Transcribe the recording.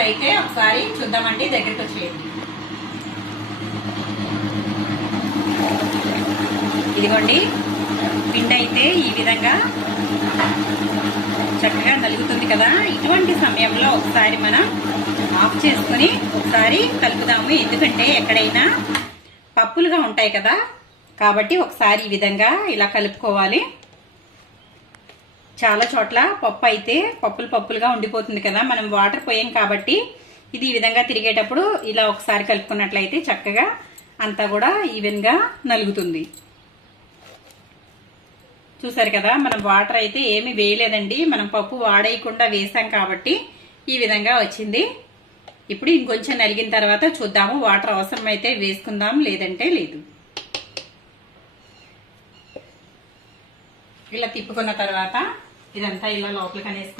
ఇప్పుడైతే ఒకసారి చూద్దామండి, దగ్గరికి వచ్చేయండి. ఇదిగోండి, పిండి అయితే ఈ విధంగా చక్కగా నలుగుతుంది కదా. ఇటువంటి సమయంలో ఒకసారి మనం ఆఫ్ చేసుకుని ఒకసారి కలుపుదాము. ఎందుకంటే ఎక్కడైనా పప్పులుగా ఉంటాయి కదా, కాబట్టి ఒకసారి ఈ విధంగా ఇలా కలుపుకోవాలి. చాలా చోట్ల పప్పు అయితే పప్పులుగా ఉండిపోతుంది కదా, మనం వాటర్ పోయాం కాబట్టి ఇది ఈ విధంగా తిరిగేటప్పుడు ఇలా ఒకసారి కలుపుకున్నట్లయితే చక్కగా అంతా కూడా ఈవెన్ గా నలుగుతుంది. చూసారు కదా, మనం వాటర్ అయితే ఏమి వేయలేదండి, మనం పప్పు వాడేయకుండా వేసాం కాబట్టి ఈ విధంగా వచ్చింది. ఇప్పుడు ఇంకొంచెం నలిగిన తర్వాత చూద్దాము, వాటర్ అవసరం అయితే వేసుకుందాం, లేదంటే లేదు. ఇలా తిప్పుకున్న తర్వాత ఇదంతా ఇలా లోపలికి అనేసుకుందాం.